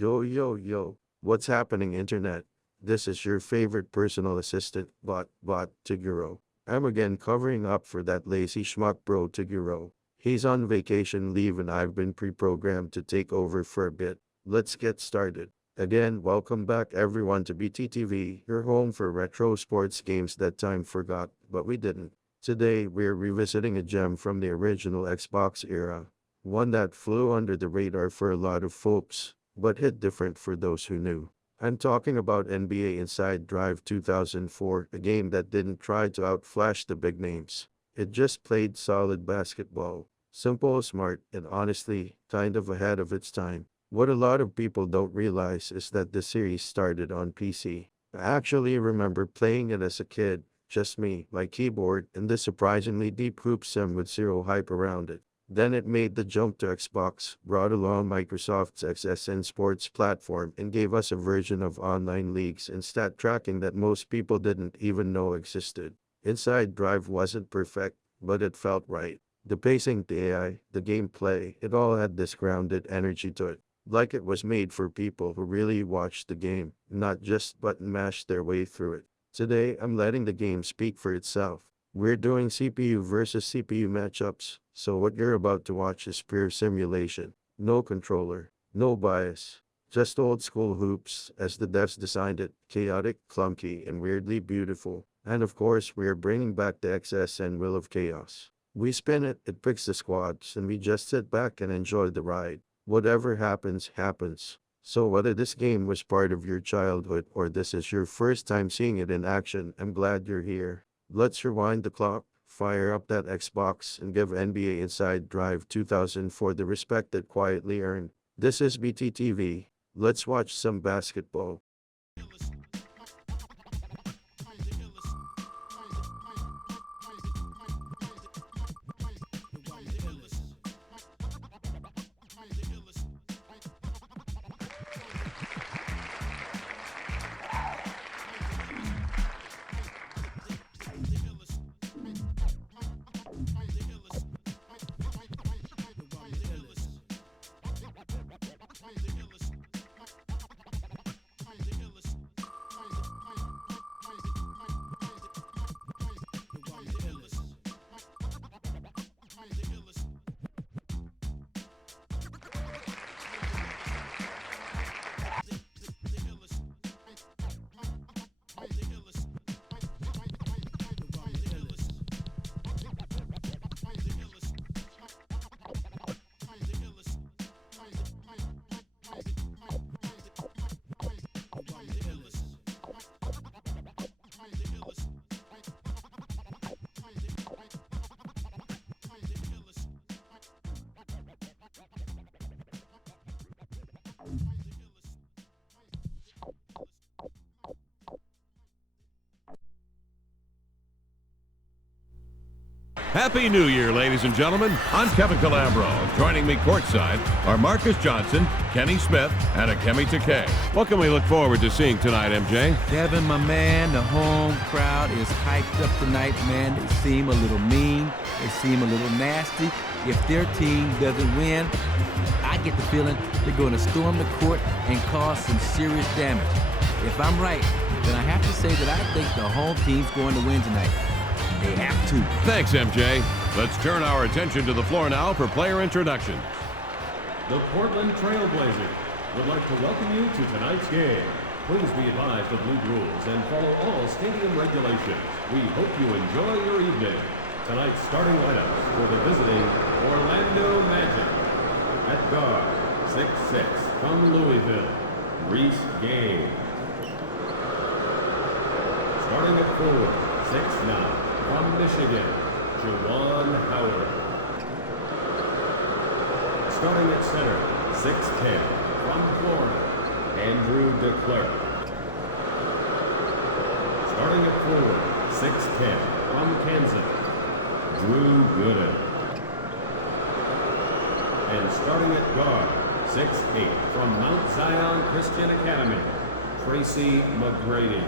Yo, yo, yo. What's happening, Internet? This is your favorite personal assistant, bot, Tiguro. I'm again covering up for that lazy schmuck bro Tiguro. He's on vacation leave and I've been pre-programmed to take over for a bit. Let's get started. Again, welcome back everyone to BTTV, your home for retro sports games that time forgot, but we didn't. Today, we're revisiting a gem from the original Xbox era. One that flew under the radar for a lot of folks, but hit different for those who knew. I'm talking about NBA Inside Drive 2004, a game that didn't try to outflash the big names. It just played solid basketball. Simple, smart, and honestly, kind of ahead of its time. What a lot of people don't realize is that the series started on PC. I actually remember playing it as a kid, just me, my keyboard, and the surprisingly deep hoop sim with zero hype around it. Then it made the jump to Xbox, brought along Microsoft's XSN Sports platform, and gave us a version of online leagues and stat tracking that most people didn't even know existed. Inside Drive wasn't perfect, but it felt right. The pacing, the AI, the gameplay, it all had this grounded energy to it. Like it was made for people who really watched the game, not just button mash their way through it. Today, I'm letting the game speak for itself. We're doing CPU versus CPU matchups, so what you're about to watch is pure simulation. No controller, no bias, just old school hoops as the devs designed it, chaotic, clunky, and weirdly beautiful. And of course, we're bringing back the XSN Wheel of Chaos. We spin it, it picks the squads, and we just sit back and enjoy the ride. Whatever happens, happens. So whether this game was part of your childhood or this is your first time seeing it in action, I'm glad you're here. Let's rewind the clock, fire up that Xbox, and give NBA Inside Drive 2004 the respect it quietly earned. This is BTTV. Let's watch some basketball. Happy New Year, ladies and gentlemen. I'm Kevin Calabro. Joining me courtside are Marcus Johnson, Kenny Smith, and Akemi Takei. What can we look forward to seeing tonight, MJ? Kevin, my man, the home crowd is hyped up tonight, man. They seem a little mean. They seem a little nasty. If their team doesn't win, I get the feeling they're going to storm the court and cause some serious damage. If I'm right, then I have to say that I think the home team's going to win tonight. They have to. Thanks, MJ. Let's turn our attention to the floor now for player introductions. The Portland Trailblazers would like to welcome you to tonight's game. Please be advised of league rules and follow all stadium regulations. We hope you enjoy your evening. Tonight's starting lineups for the visiting Orlando Magic. At guard, 6'6", from Louisville, Reese Gaines. Starting at forward, 6'9", from Michigan, Juwan Howard. Starting at center, 6'10", from Florida, Andrew DeClerc. Starting at forward, 6'10", from Kansas, Drew Gooden. And starting at guard, 6'8", from Mount Zion Christian Academy, Tracy McGrady.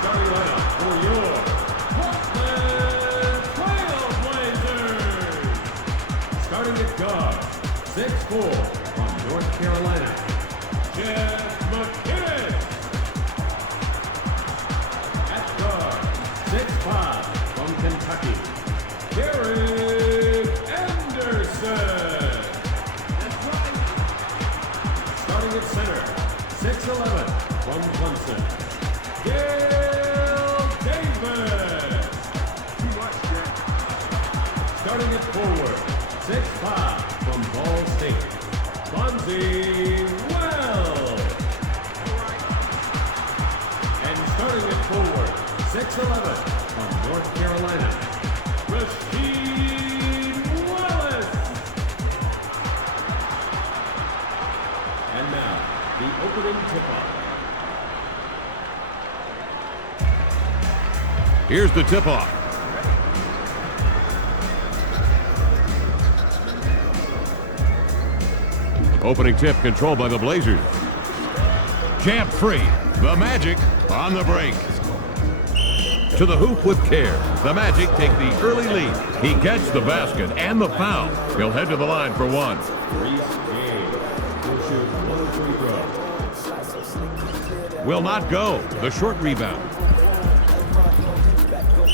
Starting lineup for your Portland Trailblazers. 6'4", from North Carolina, Jeff McKinnon. At guard, 6'5", from Kentucky, Derek Anderson. That's right. Starting at center, 6'11", from Clemson, Gail Davis. Too much, Jack. Starting at forward, 6'5", from Ball State, Bonzi Wells. And starting at forward, 6'11", from North Carolina, Rasheed Wallace. And now, the opening tip-off. Here's the tip-off. Opening tip controlled by the Blazers. Jam free. The Magic on the break. To the hoop with care. The Magic take the early lead. He gets the basket and the foul. He'll head to the line for one. He'll shoot 1 free throw. Will not go. The short rebound.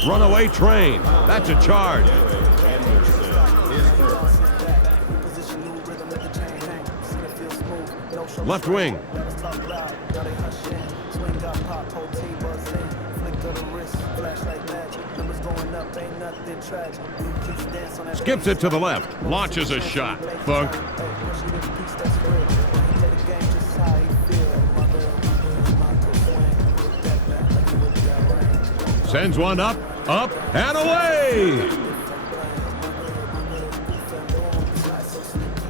Runaway train. That's a charge. Left wing. Skips it to the left. Launches a shot. Thunk. Sends one up, and away!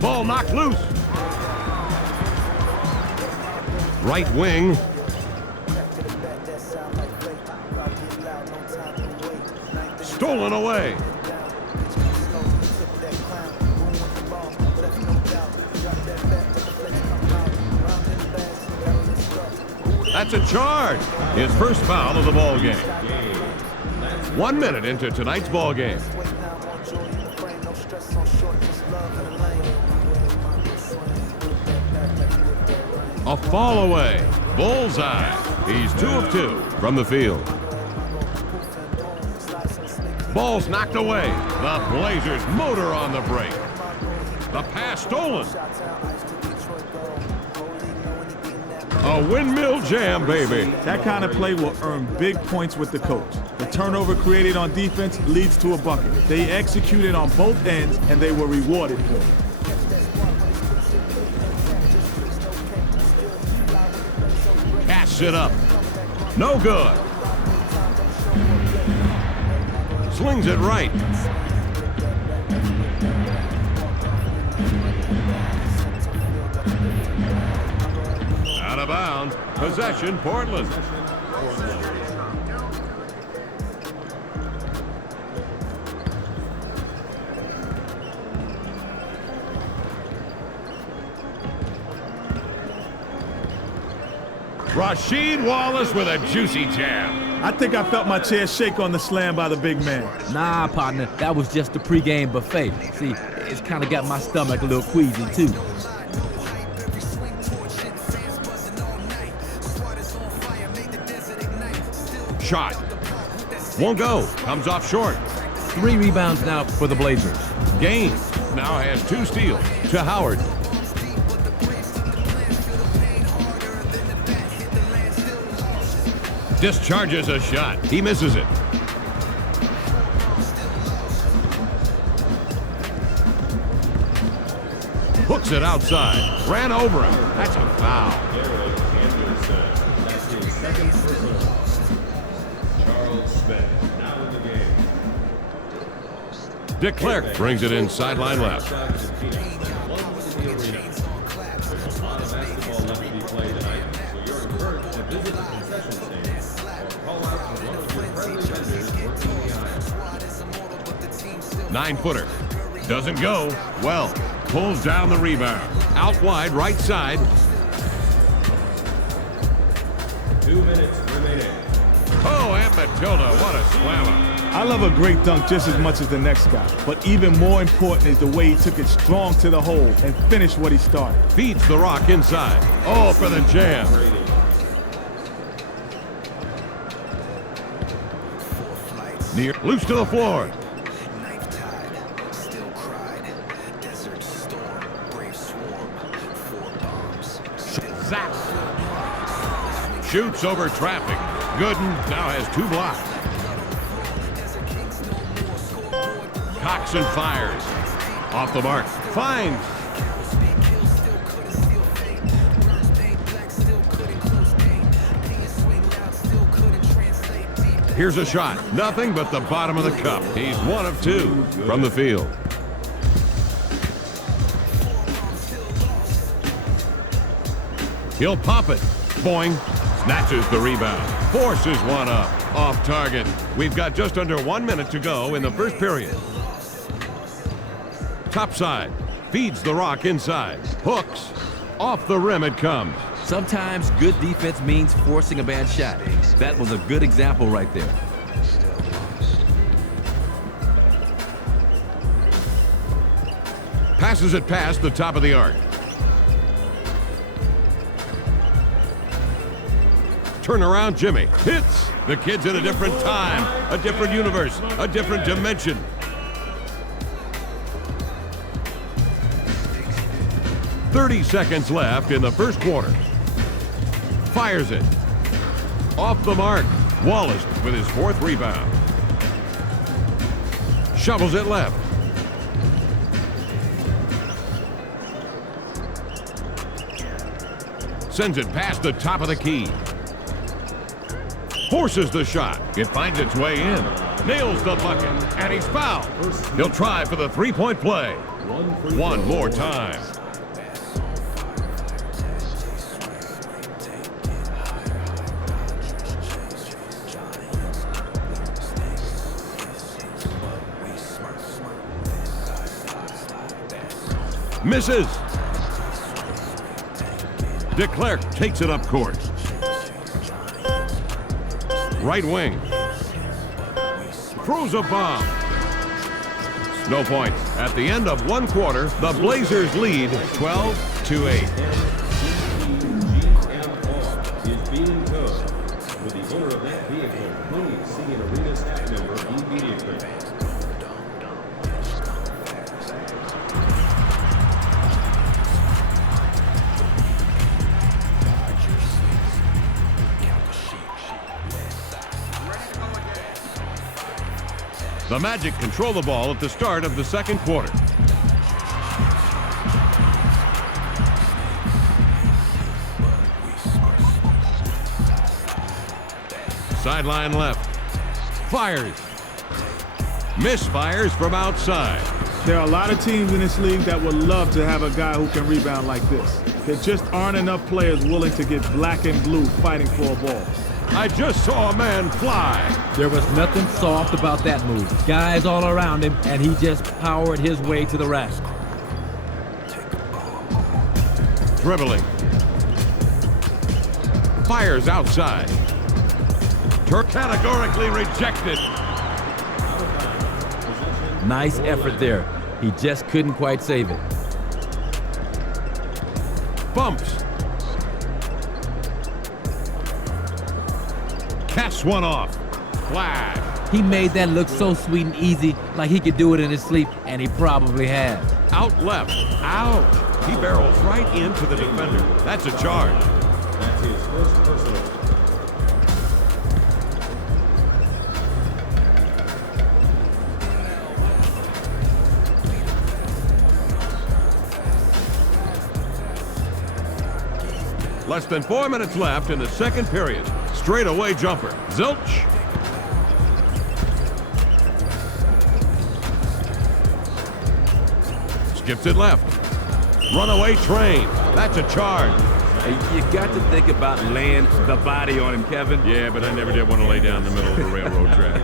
Ball knocked loose. Right wing. Stolen away. That's a charge. His first foul of the ball game. 1 minute into tonight's ball game. A fall away. Bullseye. He's 2 of 2 from the field. Ball's knocked away. The Blazers motor on the break. The pass stolen. A windmill jam, baby. That kind of play will earn big points with the coach. The turnover created on defense leads to a bucket. They executed on both ends, and they were rewarded for it. Casts it up. No good. Slings it right. Out of bounds. Possession, Portland. Rasheed Wallace with a juicy jam. I think I felt my chair shake on the slam by the big man. Nah, partner, that was just the pregame buffet. See, it's kind of got my stomach a little queasy, too. Shot. Won't go. Comes off short. 3 rebounds now for the Blazers. Gaines now has 2 steals to Howard. Discharges a shot. He misses it. Hooks it outside. Ran over him. That's a foul. Derek Anderson. That's his second personal. Charles Smith now in the game. DeClerc brings it in sideline left. There's a lot of basketball left to be played tonight, so you're encouraged to visit the concession stand or call out to one of your friendly vendors working the aisle. 9-footer. Doesn't go. Well, pulls down the rebound. Out wide, right side. 2 minutes remaining. Oh, and Matilda, what a slammer. I love a great dunk just as much as the next guy, but even more important is the way he took it strong to the hole and finished what he started. Feeds the rock inside. Oh, for the jam. Near, loose to the floor. Zap. Shoots over traffic. Gooden now has 2 blocks. Coxon fires. Off the mark. Finds. Here's a shot. Nothing but the bottom of the cup. He's 1 of 2 from the field. He'll pop it. Boing. Snatches the rebound. Forces one up. Off target. We've got just under 1 minute to go in the first period. Top side. Feeds the rock inside. Hooks. Off the rim it comes. Sometimes good defense means forcing a bad shot. That was a good example right there. Passes it past the top of the arc. Turnaround Jimmy. Hits. The kid's in a different time, a different universe, a different dimension. "30 seconds left in the first quarter. Fires it. Off the mark. Wallace with his 4th rebound. Shovels it left. Sends it past the top of the key. Forces the shot. It finds its way in. Nails the bucket. And he's fouled. He'll try for the 3-point play. One more time. Misses. DeClerc takes it up court. Right wing. Throws a bomb. No points. At the end of 1 quarter, the Blazers lead 12-8. Is being towed. With the owner of that vehicle, please see an arena staff member immediately. The Magic control the ball at the start of the second quarter. Sideline left. Fires. Misfires from outside. There are a lot of teams in this league that would love to have a guy who can rebound like this. There just aren't enough players willing to get black and blue fighting for a ball. I just saw a man fly. There was nothing soft about that move. Guys all around him, and he just powered his way to the rack. Dribbling. Fires outside. Categorically rejected. Nice effort there. He just couldn't quite save it. Bumps. Casts one off. Flag. He made that look so sweet and easy, like he could do it in his sleep, and he probably has. Out left. Ouch. He barrels right into the defender. That's a charge. That's his first personal. Less than 4 minutes left in the second period. Straightaway jumper. Zilch. Skips it left. Runaway train. That's a charge. You got to think about laying the body on him, Kevin. Yeah, but I never did want to lay down in the middle of a railroad track.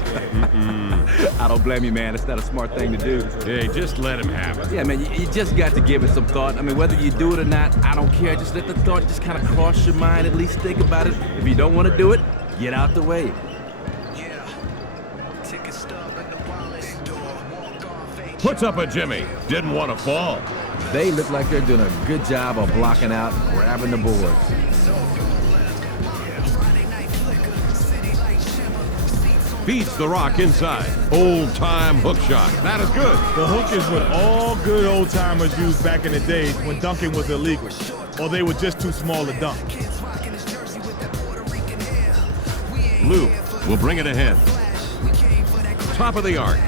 I don't blame you, man. It's not a smart thing to do. Hey, just let him have it. Yeah, man, you just got to give it some thought. I mean, whether you do it or not, I don't care. Just let the thought just kind of cross your mind. At least think about it. If you don't want to do it, get out the way. Yeah, ticket stub. Puts up a Jimmy. Didn't want to fall. They look like they're doing a good job of blocking out and grabbing the boards. Feeds the rock inside. Old-time hook shot. That is good. The hook is what all good old-timers used back in the days when dunking was illegal, or they were just too small to dunk. Lou will bring it ahead. Top of the arc.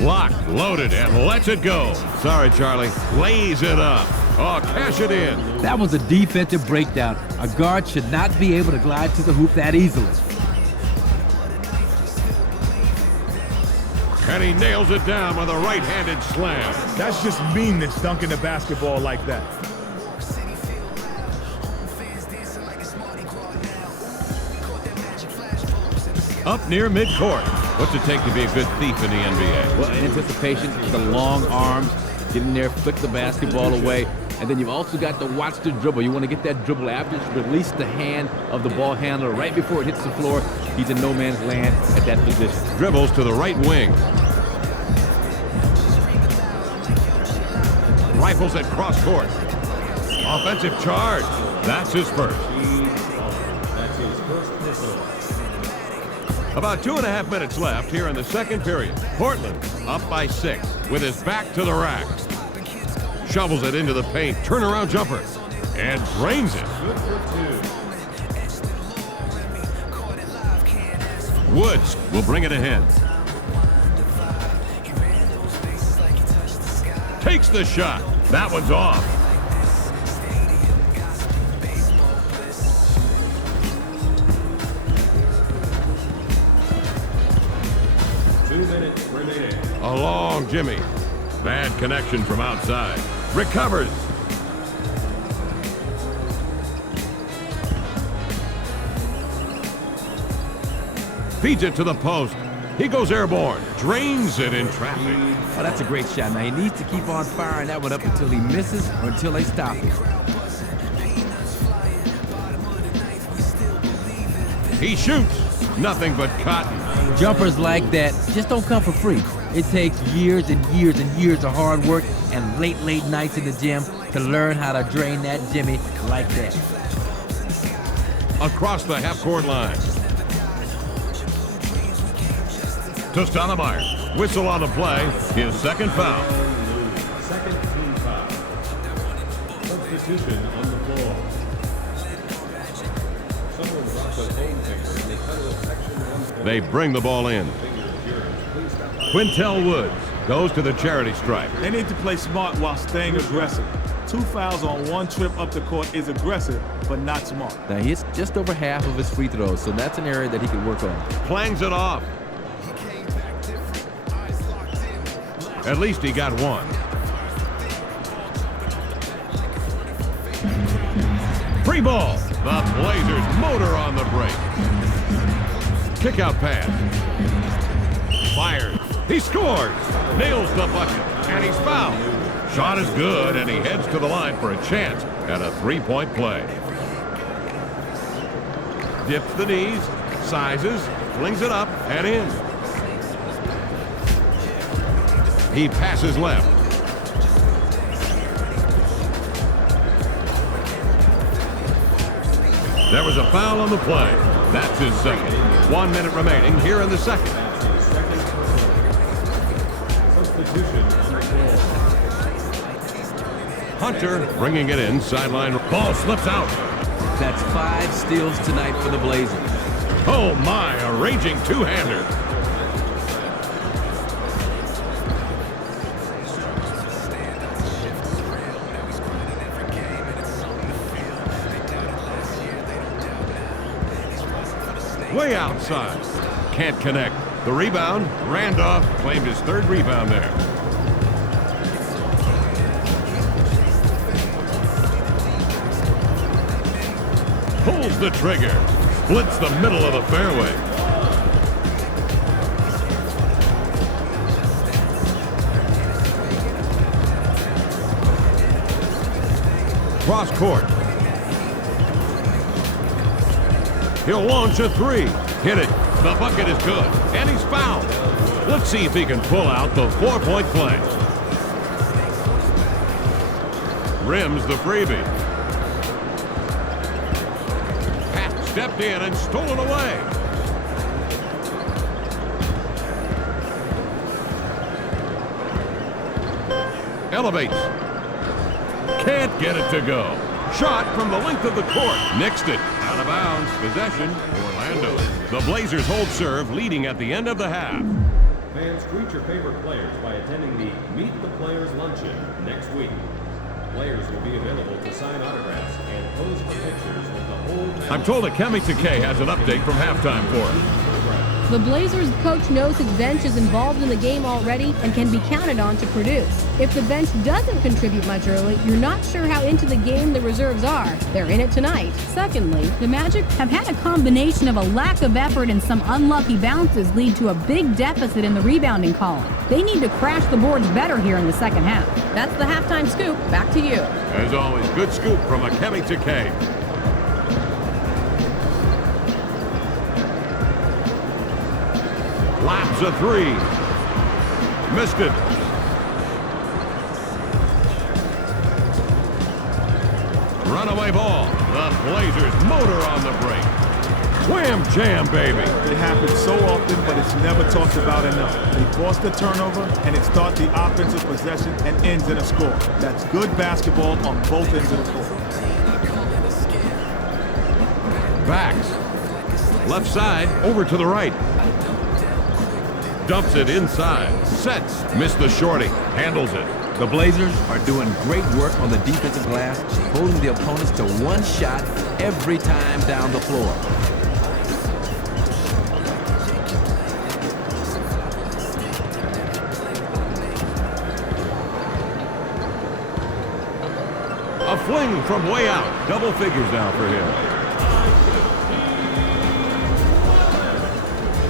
Locked, loaded, and lets it go. Sorry, Charlie. Lays it up. Oh, cash it in. That was a defensive breakdown. A guard should not be able to glide to the hoop that easily. And he nails it down with a right-handed slam. That's just meanness, dunking the basketball like that. Up near midcourt. What's it take to be a good thief in the NBA? Well, anticipation, the long arms, get in there, flick the basketball away, and then you've also got to watch the dribble. You want to get that dribble after it's released the hand of the ball handler right before it hits the floor. He's in no man's land at that position. Dribbles to the right wing. Rifles at cross court. Offensive charge. That's his first. That's his first personal. About 2.5 minutes left here in the second period. Portland up by 6 with his back to the rack. Shovels it into the paint. Turnaround jumper. And drains it. Good for 2. Woods will bring it ahead. Takes the shot. That one's off. A long Jimmy. Bad connection from outside. Recovers. Feeds it to the post. He goes airborne. Drains it in traffic. Oh, that's a great shot. Now, he needs to keep on firing that one up until he misses or until they stop him. He shoots. Nothing but cotton. Jumpers like that just don't come for free. It takes years and years and years of hard work and late nights in the gym to learn how to drain that Jimmy like that. Across the half-court line. To Stoudemire. Whistle on the play. His second foul. Second team foul. Substitution on the floor. Someone dropped a foam finger in the federal section 1. They bring the ball in. Quintel Woods goes to the charity stripe. They need to play smart while staying aggressive. 2 fouls on 1 trip up the court is aggressive, but not smart. Now, he hits just over half of his free throws, so that's an area that he could work on. Clangs it off. At least he got one. Free ball. The Blazers motor on the break. Kick out pass. Fires. He scores. Nails the bucket. And he's fouled. Shot is good, and he heads to the line for a chance at a three-point play. Dips the knees, sizes, flings it up, and in. He passes left. There was a foul on the play. That's his second. 1 minute remaining here in the second. Substitution on the floor. Hunter bringing it in, sideline. Ball slips out. That's 5 steals tonight for the Blazers. Oh my, a raging two-hander. Way outside. Can't connect. The rebound. Randolph claimed his 3rd rebound there. Pulls the trigger. Splits the middle of the fairway. cross court. He'll launch a three. Hit it. The bucket is good. And he's fouled. Let's see if he can pull out the 4-point play. Rims the freebie. Pat stepped in and stolen away. Elevates. Can't get it to go. Shot from the length of the court. Nixed it. Out of bounds. Possession, Orlando. The Blazers hold serve, leading at the end of the half. Fans, greet your favorite players by attending the Meet the Players Luncheon next week. Players will be available to sign autographs and pose for pictures with the whole... I'm told that Kemi Takei has an update from halftime for us. The Blazers coach knows his bench is involved in the game already and can be counted on to produce. If the bench doesn't contribute much early, you're not sure how into the game the reserves are. They're in it tonight. Secondly, the Magic have had a combination of a lack of effort and some unlucky bounces lead to a big deficit in the rebounding column. They need to crash the boards better here in the second half. That's the halftime scoop. Back to you. As always, good scoop from Kemi Takei. Laps a three. Missed it. Runaway ball. The Blazers motor on the break. Wham jam, baby. It happens so often, but it's never talked about enough. They force the turnover, and it starts the offensive possession and ends in a score. That's good basketball on both ends of the court. Backs. Left side, over to the right. Dumps it inside. Sets. Missed the shorty. Handles it. The Blazers are doing great work on the defensive glass, holding the opponents to one shot every time down the floor. A fling from way out. Double figures now for him.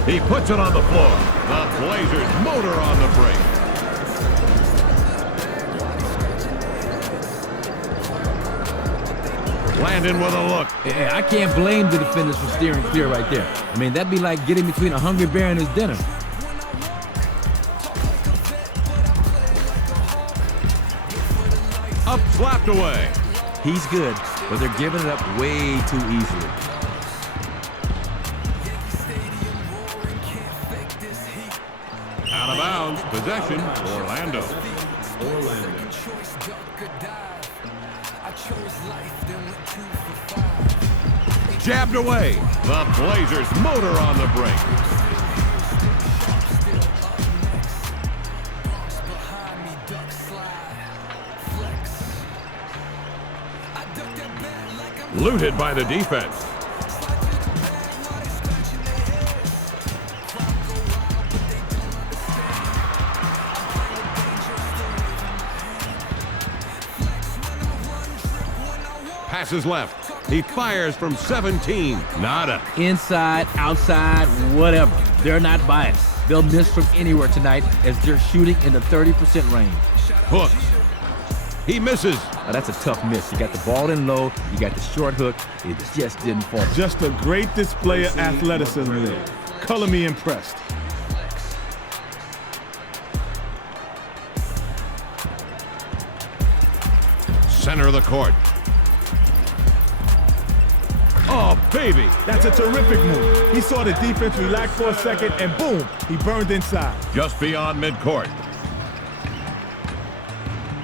He puts it on the floor. The Blazers motor on the break. Landon with a look. Yeah, I can't blame the defenders for steering clear right there. I mean, that'd be like getting between a hungry bear and his dinner. Up, slapped away. He's good, but they're giving it up way too easily. Out of bounds. Possession. Orlando. Jabbed away. The Blazers motor on the break. Looted by the defense. Passes left. He fires from 17. Nada. Inside, outside, whatever. They're not biased. They'll miss from anywhere tonight as they're shooting in the 30% range. Hooks. He misses. Now, that's a tough miss. You got the ball in low, you got the short hook. It just didn't fall. Just a great display of athleticism there. Color me impressed. Center of the court. Oh, baby. That's a terrific move. He saw the defense relax for a second, and boom, he burned inside. Just beyond midcourt.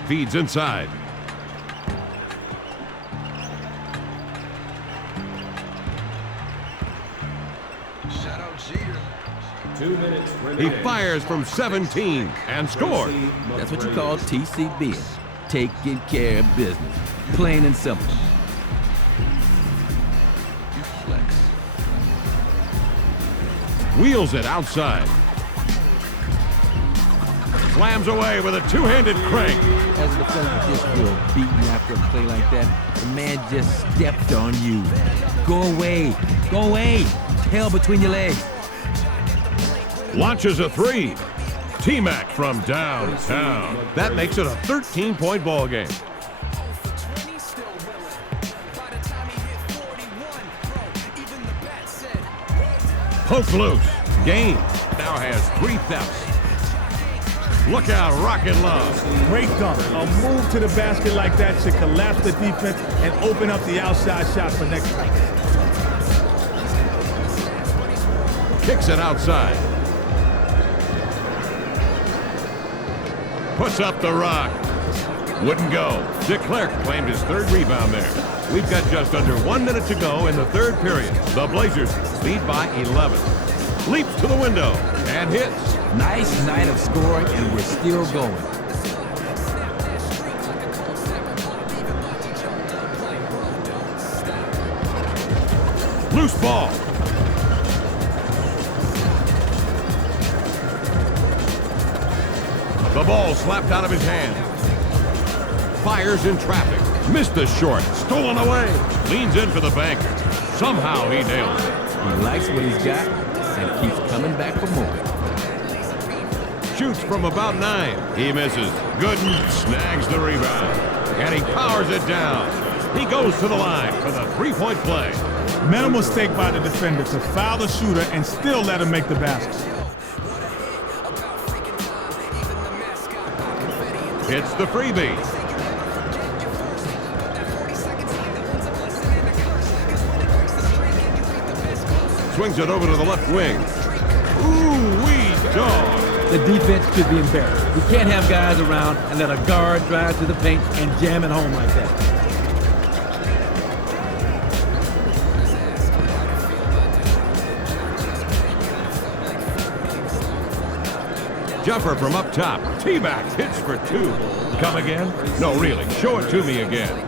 Feeds inside. Shout out Jeter. 2 minutes remaining. He fires from 17 and scores. That's what you call TCB. Taking care of business. Plain and simple. Wheels it outside. Slams away with a two-handed crank. As a defender, you just feel beaten after a play like that. The man just stepped on you. Go away. Go away. Tail between your legs. Launches a three. T-Mac from downtown. That makes it a 13-point ball game. Poke loose. Gain. Now has 3 thefts. Look out, Rocket Love. Great dunk. A move to the basket like that should collapse the defense and open up the outside shot for next time. Kicks it outside. Puts up the rock. Wouldn't go. DeClerc claimed his 3rd rebound there. We've got just under 1 minute to go in the 3rd period. The Blazers lead by 11. Leaps to the window and hits. Nice night of scoring, and we're still going. Loose ball. The ball slapped out of his hand. Fires in traffic. Missed the short. Stolen away. Leans in for the banker. Somehow he nails it. He likes what he's got and keeps coming back for more. Shoots from about 9. He misses. Gooden snags the rebound. And he powers it down. He goes to the line for the 3-point play. Mental mistake by the defender to foul the shooter and still let him make the basket. Hits the freebie. Swings it over to the left wing. Ooh-wee dog. The defense should be embarrassed. We can't have guys around and let a guard drive to the paint and jam it home like that. Jumper from up top. T-back hits for 2. Come again? No, really. Show it to me again.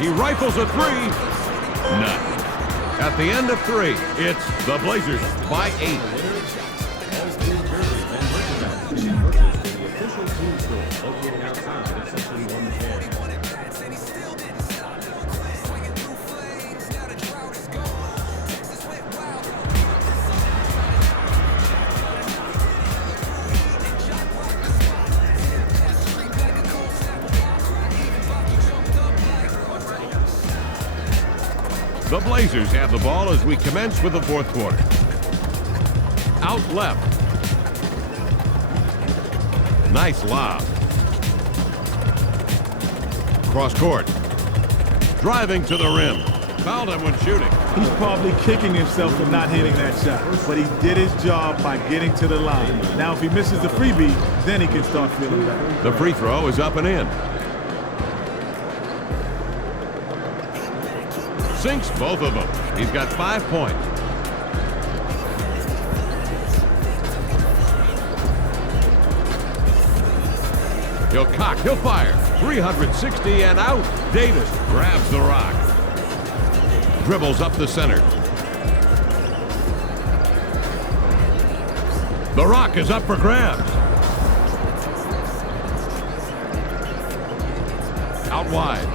He rifles a 3. Nothing. At the end of 3, it's the Blazers by 8. All team jerseys and merchandise can be purchased in the official team store located outside of section 110. The Blazers have the ball as we commence with the 4th quarter. Out left. Nice lob. Cross court. Driving to the rim. Fouled him when shooting. He's probably kicking himself for not hitting that shot, but he did his job by getting to the line. Now if he misses the freebie, then he can start feeling better. The free throw is up and in. Sinks both of them. He's got 5 points. He'll cock, he'll fire. 360 and out. Davis grabs the rock. Dribbles up the center. The rock is up for grabs. Out wide.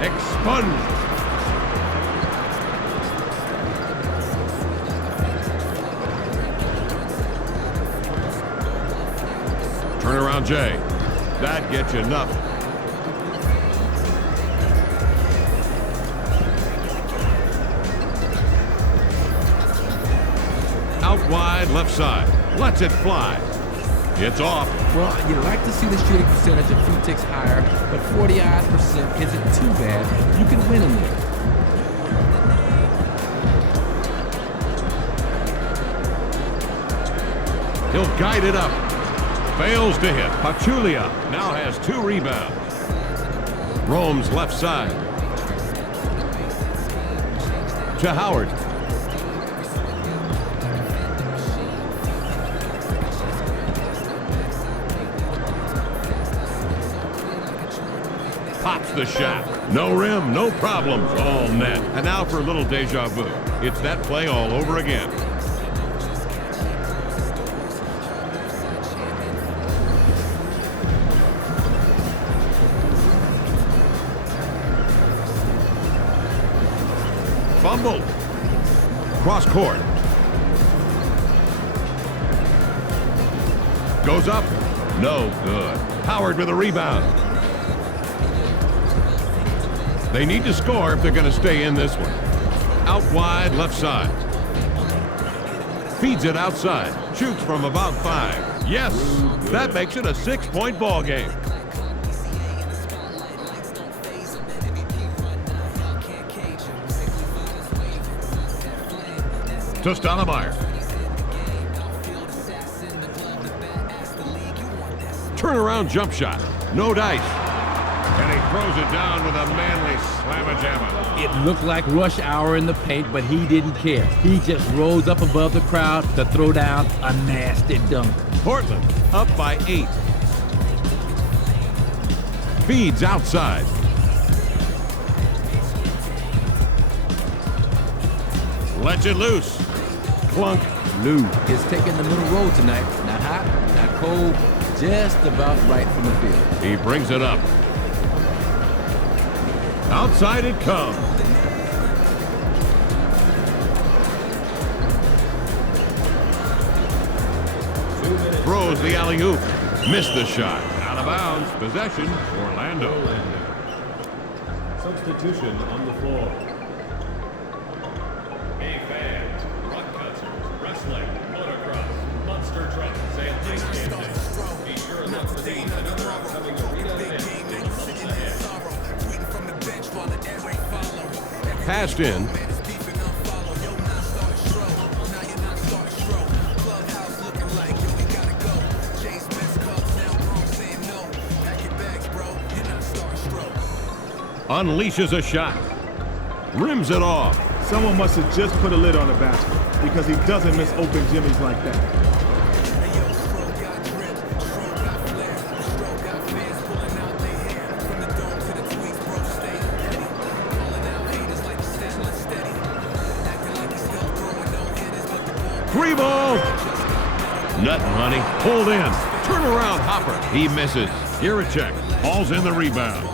Expunged. Turn around, Jay. That gets you nothing. Out wide, left side. Lets it fly. It's off. Well, you like to see the shooting percentage a few ticks higher, but 40-odd% isn't too bad. You can win in there. He'll guide it up. Fails to hit. Pachulia now has 2 rebounds. Roams left side. To Howard. Pops the shot. No rim, no problems, all net. And now for a little deja vu. It's that play all over again. Fumble. Cross court. Goes up. No good. Howard with a rebound. They need to score if they're going to stay in this one. Out wide, left side. Feeds it outside. Shoots from about 5. Yes, that makes it a 6-point ball game. To Stoudemire. Turnaround jump shot. No dice. And he throws it down with a manly slamma-jamma. It looked like rush hour in the paint, but he didn't care. He just rose up above the crowd to throw down a nasty dunk. Portland up by 8. Feeds outside. Lets it loose. Clunk. Lou is taking the middle road tonight. Not hot, not cold, just about right from the field. He brings it up. Outside it comes. Throws the alley-oop. Missed the shot. Out of bounds. Possession, Orlando. Substitution on the floor. Hey fans, rock concerts, wrestling, motocross, monster trucks, and ice dancing. Be sure and look for these and other upcoming arena events in the months ahead. Passed in. Unleashes a shot. Rims it off. Someone must have just put a lid on the basket because he doesn't miss open jimmies like that. Free ball. Nothing, honey. Pulled in. Turn around, Hopper. He misses. Here a check. Ball's in the rebound.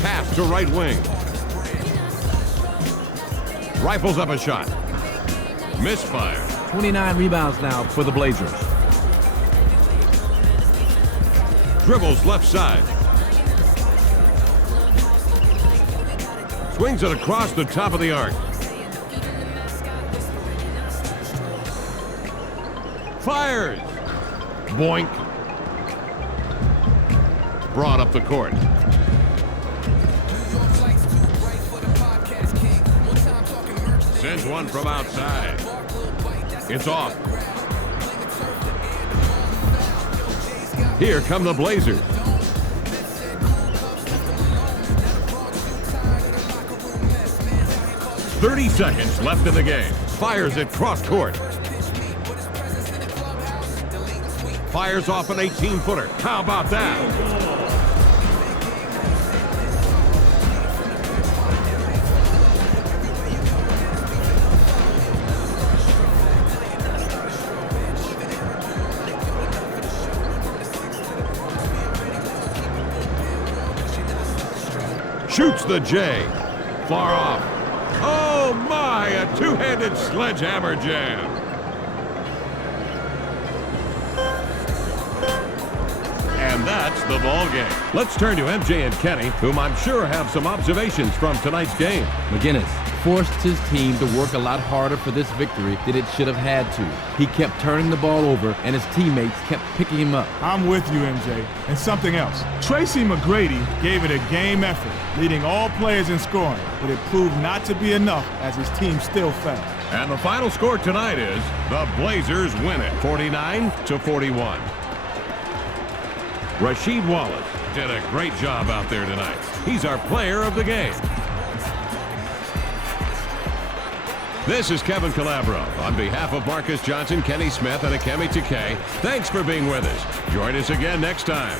Pass to right wing. Rifles up a shot. Misfire. 29 rebounds now for the Blazers. Dribbles left side. Swings it across the top of the arc. Fires. Boink. Brought up the court. Sends one from outside. It's off. Here come the Blazers. "30 seconds left in the game. Fires it cross court. Fires off an 18-footer. How about that? Shoots the J. Far off. Oh my, a two-handed sledgehammer jam. And that's the ball game. Let's turn to MJ and Kenny, whom I'm sure have some observations from tonight's game. McGinnis forced his team to work a lot harder for this victory than it should have had to. He kept turning the ball over, and his teammates kept picking him up. I'm with you, MJ. And something else. Tracy McGrady gave it a game effort, leading all players in scoring, but it proved not to be enough as his team still fell. And the final score tonight is the Blazers win it, 49-41. Rasheed Wallace did a great job out there tonight. He's our player of the game. This is Kevin Calabro. On behalf of Marcus Johnson, Kenny Smith, and Akemi Takei, thanks for being with us. Join us again next time.